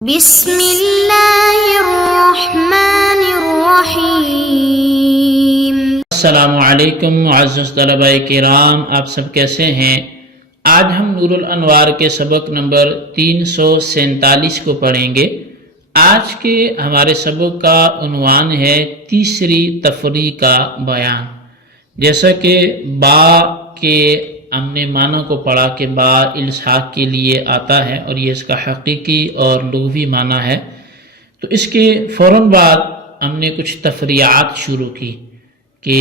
بسم اللہ الرحمن الرحیم۔ السلام علیکم معزز طلباء کرام، آپ سب کیسے ہیں؟ آج ہم نور الانوار کے سبق نمبر 347 کو پڑھیں گے۔ آج کے ہمارے سبق کا عنوان ہے تیسری تفریع کا بیان۔ جیسا کہ با کے ہم نے معنی کو پڑھا کہ با الحاق کے لیے آتا ہے اور یہ اس کا حقیقی اور لغوی معنی ہے، تو اس کے فوراً بعد ہم نے کچھ تفریعات شروع کی کہ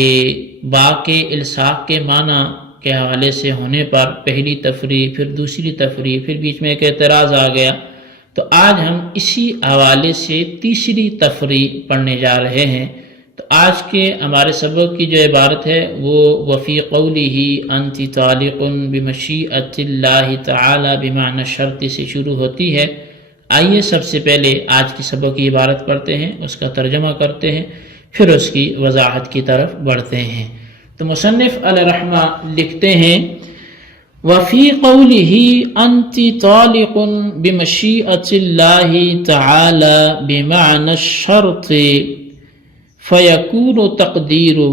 با کے الحاق کے معنی کے حوالے سے ہونے پر پہلی تفریع، پھر دوسری تفریع، پھر بیچ میں ایک اعتراض آ گیا، تو آج ہم اسی حوالے سے تیسری تفریع پڑھنے جا رہے ہیں۔ تو آج کے ہمارے سبق کی جو عبارت ہے وہ وفی قولہ انت طالق بمشیئۃ اللہ تعالی بمعنی الشرط سے شروع ہوتی ہے۔ آئیے سب سے پہلے آج کی سبق کی عبارت پڑھتے ہیں، اس کا ترجمہ کرتے ہیں، پھر اس کی وضاحت کی طرف بڑھتے ہیں۔ تو مصنف علیہ رحمہ لکھتے ہیں وفی قولہ انت طالق بمشیئۃ اللہ تعالی بمعنی الشرط فیکون تقدیرہ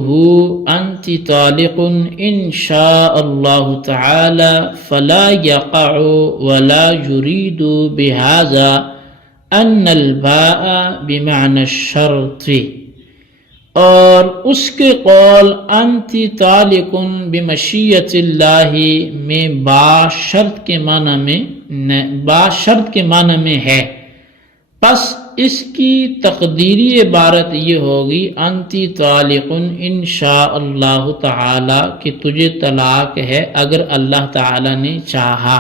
انت طالق ان شاء اللہ تعالی فلا یقع ولا یرید بہذا ان الباء بمعنی الشرط۔ اور اس کے قول انت طالق بمشیئۃ اللہ میں با شرط کے معنی میں ہے، پس اس کی تقدیری عبارت یہ ہوگی انت طالق ان شاء اللہ تعالی کہ تجھے طلاق ہے اگر اللہ تعالی نے چاہا،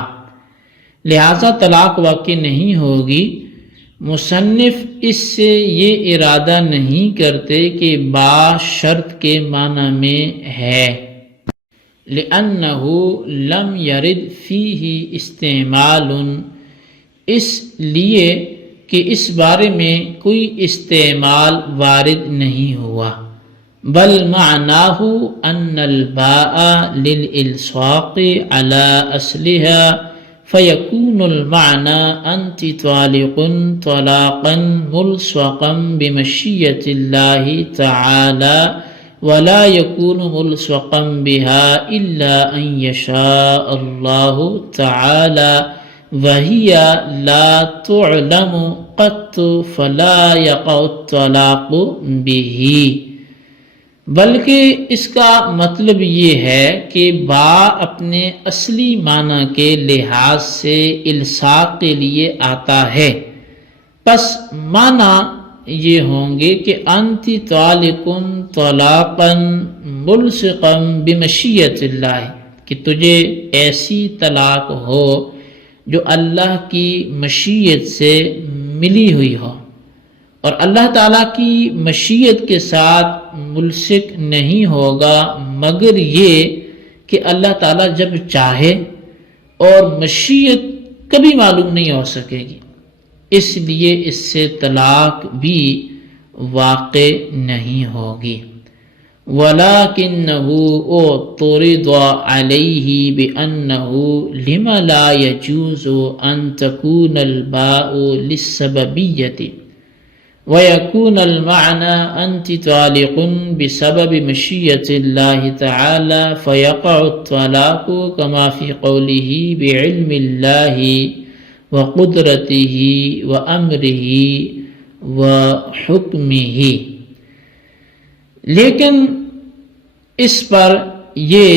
لہذا طلاق واقع نہیں ہوگی۔ مصنف اس سے یہ ارادہ نہیں کرتے کہ با شرط کے معنی میں ہے، لأنہ لم یرد فیہ استعمال، اس لیے کہ اس بارے میں کوئی استعمال وارد نہیں ہوا، بل معناہ ان الباء للالصاق علی اصلها فیکون المعنی انت طالق طلاقا ملصقا بمشیئۃ اللہ تعالی ولا یکون ملصقا بها الا ان یشاء اللہ تعالی وہی لا تعلم قط فلا یقع الطلاق بہ، بلکہ اس کا مطلب یہ ہے کہ با اپنے اصلی معنی کے لحاظ سے الصاق کے لیے آتا ہے، پس معنی یہ ہوں گے کہ انت طالق طلاقا ملصقا بمشیئۃ اللہ، کہ تجھے ایسی طلاق ہو جو اللہ کی مشیت سے ملی ہوئی ہو، اور اللہ تعالیٰ کی مشیت کے ساتھ ملصق نہیں ہوگا مگر یہ کہ اللہ تعالیٰ جب چاہے، اور مشیت کبھی معلوم نہیں ہو سکے گی، اس لیے اس سے طلاق بھی واقع نہیں ہوگی۔ وَلَكِنَّهُ اُعْتُرِضَ عَلَيْهِ بِأَنَّهُ لِمَ لَا يَجُوزُ أَن تَكُونَ الْبَاءُ لِلسَّبَبِيَّةِ وَيَكُونَ الْمَعْنَى أَنْتِ طَالِقٌ بِسَبَبِ مَشِيَّةِ اللَّهِ تَعَالَى فَيَقَعُ الطَّلَاقُ كَمَا فِي قَوْلِهِ بِعِلْمِ اللَّهِ وَقُدْرَتِهِ وَأَمْرِهِ وَحُكْمِهِ۔ لیکن اس پر یہ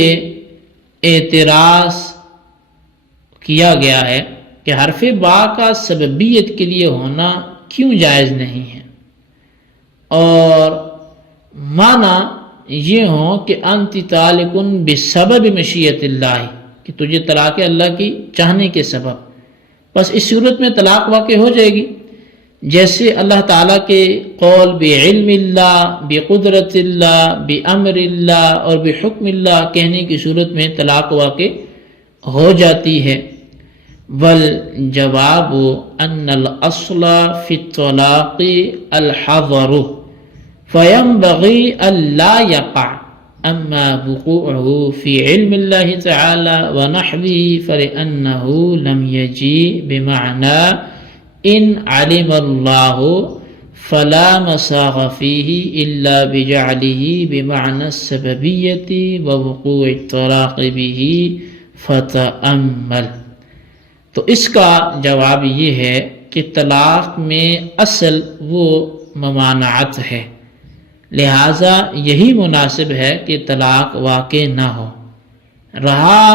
اعتراض کیا گیا ہے کہ حرف با کا سببیت کے لیے ہونا کیوں جائز نہیں ہے، اور معنی یہ ہوں کہ انت طالق بسبب مشیئۃ اللہ، کہ تجھے طلاق اللہ کی چاہنے کے سبب، بس اس صورت میں طلاق واقع ہو جائے گی، جیسے اللہ تعالیٰ کے قول بعلم اللہ، بقدرت اللہ، بامر اللہ اور بحکم اللہ کہنے کی صورت میں طلاق واقع ہو جاتی ہے۔ والجواب ان الاصل فی الطلاق الحظر فینبغی الا یقع، اما وقوعه فی علم اللہ تعالی ونحوه فلأنه لم یجی بمعنی ان علم اللہ فلا مساغ فیہ الا بجعلہ بمعنی السببیت ووقوع الطلاق بہ فتأمل۔ تو اس کا جواب یہ ہے کہ طلاق میں اصل وہ ممانعت ہے، لہٰذا یہی مناسب ہے کہ طلاق واقع نہ ہو۔ رہا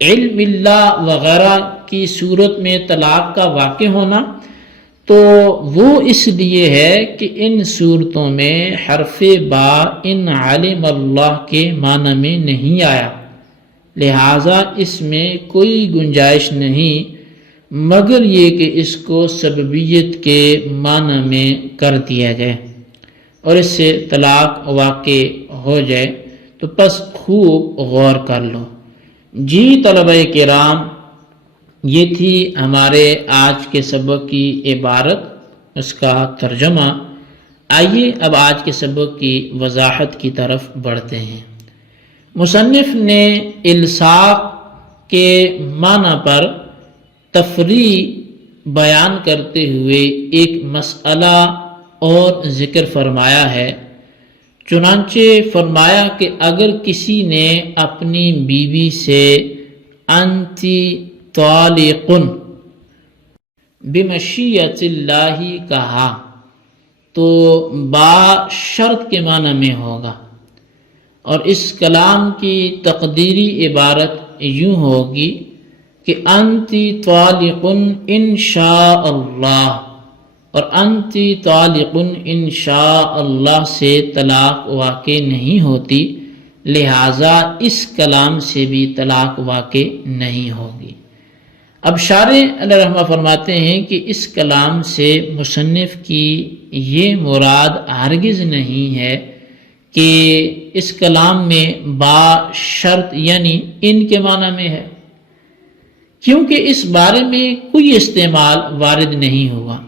علم اللہ وغیرہ کی صورت میں طلاق کا واقع ہونا، تو وہ اس لیے ہے کہ ان صورتوں میں حرف با ان علم اللہ کے معنی میں نہیں آیا، لہٰذا اس میں کوئی گنجائش نہیں مگر یہ کہ اس کو سببیت کے معنی میں کر دیا جائے اور اس سے طلاق واقع ہو جائے۔ تو پس خوب غور کر لو۔ جی طلبہ کرام، یہ تھی ہمارے آج کے سبق کی عبارت، اس کا ترجمہ۔ آئیے اب آج کے سبق کی وضاحت کی طرف بڑھتے ہیں۔ مصنف نے الصاق کے معنی پر تفریع بیان کرتے ہوئے ایک مسئلہ اور ذکر فرمایا ہے۔ چنانچہ فرمایا کہ اگر کسی نے اپنی بیوی سے انتی طالقن بمشیت اللہ کہا تو با شرط کے معنی میں ہوگا، اور اس کلام کی تقدیری عبارت یوں ہوگی کہ انتی طالقن انشاء اللہ، اور انتی طالقن انشاء اللہ سے طلاق واقع نہیں ہوتی، لہٰذا اس کلام سے بھی طلاق واقع نہیں ہوگی۔ اب شارح علیہ رحمہ فرماتے ہیں کہ اس کلام سے مصنف کی یہ مراد ہرگز نہیں ہے کہ اس کلام میں با شرط یعنی ان کے معنی میں ہے، کیونکہ اس بارے میں کوئی استعمال وارد نہیں ہوا،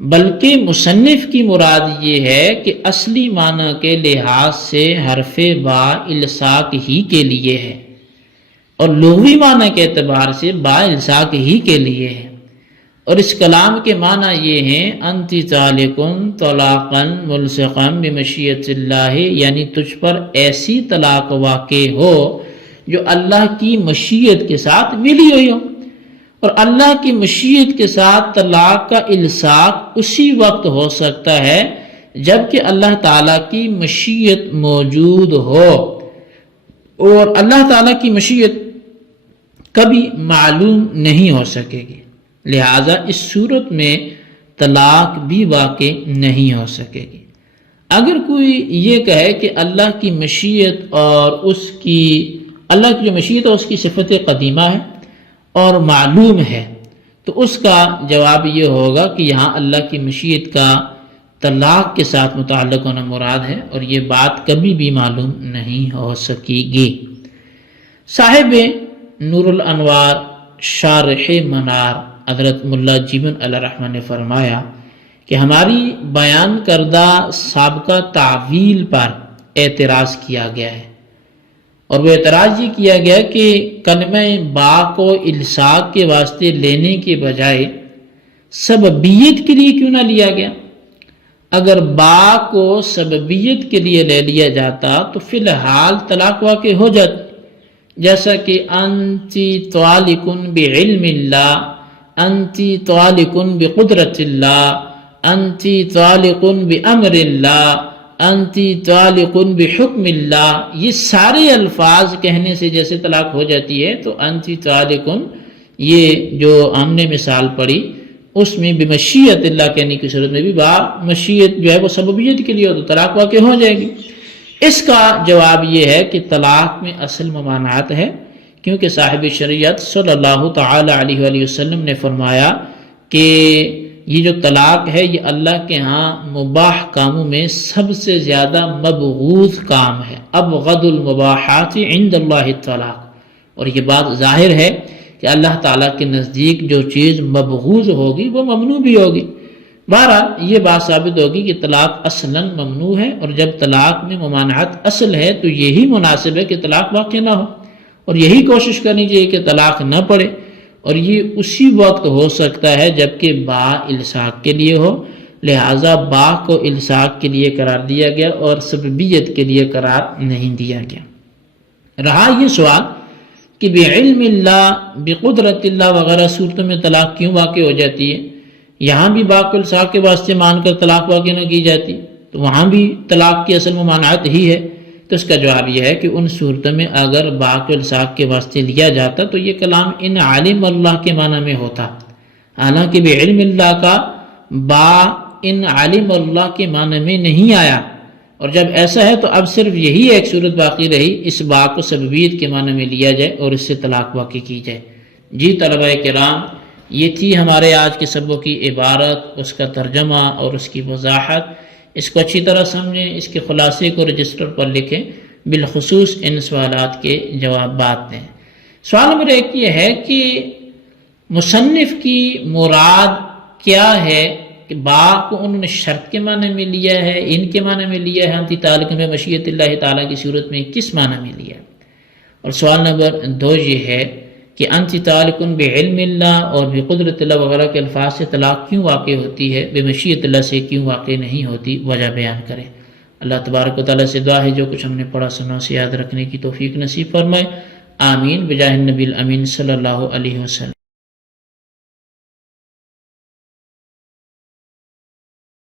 بلکہ مصنف کی مراد یہ ہے کہ اصلی معنی کے لحاظ سے حرف با الصاق ہی کے لیے ہے، اور لغوی معنی کے اعتبار سے با الصاق ہی کے لیے ہے، اور اس کلام کے معنی یہ ہیں انتی طالقن طلاقا ملصقا بمشیت اللہ، یعنی تجھ پر ایسی طلاق واقع ہو جو اللہ کی مشیت کے ساتھ ملی ہوئی ہو، اور اللہ کی مشیت کے ساتھ طلاق کا الصاق اسی وقت ہو سکتا ہے جب کہ اللہ تعالیٰ کی مشیت موجود ہو، اور اللہ تعالیٰ کی مشیت کبھی معلوم نہیں ہو سکے گی، لہٰذا اس صورت میں طلاق بھی واقع نہیں ہو سکے گی۔ اگر کوئی یہ کہے کہ اللہ کی مشیت اور اللہ کی جو مشیت ہے اس کی صفت قدیمہ ہے اور معلوم ہے، تو اس کا جواب یہ ہوگا کہ یہاں اللہ کی مشیت کا طلاق کے ساتھ متعلق ہونا مراد ہے، اور یہ بات کبھی بھی معلوم نہیں ہو سکے گی۔ صاحب نور الانوار شارح منار حضرت ملا جیبن علیہ رحمہ نے فرمایا کہ ہماری بیان کردہ سابقہ تعویل پر اعتراض کیا گیا ہے، اور وہ اعتراض یہ کیا گیا کہ کلمہ با کو الصاق کے واسطے لینے کے بجائے سببیت کے لیے کیوں نہ لیا گیا؟ اگر با کو سببیت کے لیے لے لیا جاتا تو فی الحال طلاق واقع ہو جاتی، جیسا کہ انتی طالقن بعلم اللہ، انتی طالقن بقدرت اللہ، انتی طالقن بامر اللہ، انتی طالقن بحکم اللہ، یہ سارے الفاظ کہنے سے جیسے طلاق ہو جاتی ہے، تو انتی طالقن یہ جو ہم نے مثال پڑھی اس میں بمشیت اللہ کہنے کی صورت میں بھی با مشیت جو ہے وہ سببیت کے لیے ہو تو طلاق واقع ہو جائے گی۔ اس کا جواب یہ ہے کہ طلاق میں اصل ممانعت ہے، کیونکہ صاحب شریعت صلی اللہ تعالی علیہ وآلہ وسلم نے فرمایا کہ یہ جو طلاق ہے یہ اللہ کے ہاں مباح کاموں میں سب سے زیادہ مبغوض کام ہے، ابغض المباحات عند اللہ الطلاق، اور یہ بات ظاہر ہے کہ اللہ تعالیٰ کے نزدیک جو چیز مبغوض ہوگی وہ ممنوع بھی ہوگی۔ بہرحال یہ بات ثابت ہوگی کہ طلاق اصلاً ممنوع ہے، اور جب طلاق میں ممانعت اصل ہے تو یہی مناسب ہے کہ طلاق واقع نہ ہو، اور یہی کوشش کرنی چاہیے کہ طلاق نہ پڑے، اور یہ اسی وقت ہو سکتا ہے جبکہ با الصاق کے لیے ہو، لہٰذا با کو الصاق کے لیے قرار دیا گیا اور سببیت کے لیے قرار نہیں دیا گیا۔ رہا یہ سوال کہ بعلم اللہ، بقدرت اللہ وغیرہ صورتوں میں طلاق کیوں واقع ہو جاتی ہے؟ یہاں بھی با کو الصاق کے واسطے مان کر طلاق واقع نہ کی جاتی تو وہاں بھی طلاق کی اصل ممانعت ہی ہے۔ تو اس کا جواب یہ ہے کہ ان صورتوں میں اگر با کو الصاق کے واسطے لیا جاتا تو یہ کلام ان عالم اللہ کے معنی میں ہوتا، حالانکہ بعلم اللہ کا با ان عالم اللہ کے معنی میں نہیں آیا، اور جب ایسا ہے تو اب صرف یہی ایک صورت باقی رہی، اس با کو سببیت کے معنی میں لیا جائے اور اس سے طلاق واقع کی جائے۔ جی طلبہ کرام، یہ تھی ہمارے آج کے سبق کی عبارت، اس کا ترجمہ اور اس کی وضاحت۔ اس کو اچھی طرح سمجھیں، اس کے خلاصے کو رجسٹر پر لکھیں، بالخصوص ان سوالات کے جوابات دیں۔ سوال نمبر 1 یہ ہے کہ مصنف کی مراد کیا ہے کہ با کو انہوں نے شرط کے معنی میں لیا ہے، ان کے معنی میں لیا ہے، انتی تعلق میں مشیت اللہ تعالیٰ کی صورت میں کس معنی میں لیا ہے؟ اور سوال نمبر 2 یہ ہے کہ انتی تعلق بعلم اللہ اور بقدرت اللہ وغیرہ کے الفاظ سے طلاق کیوں واقع ہوتی ہے، بمشیت اللہ سے کیوں واقع نہیں ہوتی؟ وجہ بیان کریں۔ اللہ تبارک و تعالیٰ سے دعا ہے جو کچھ ہم نے پڑھا سنا اسے یاد رکھنے کی توفیق نصیب فرمائے، آمین بجاہ النبی الامین صلی اللہ علیہ وسلم۔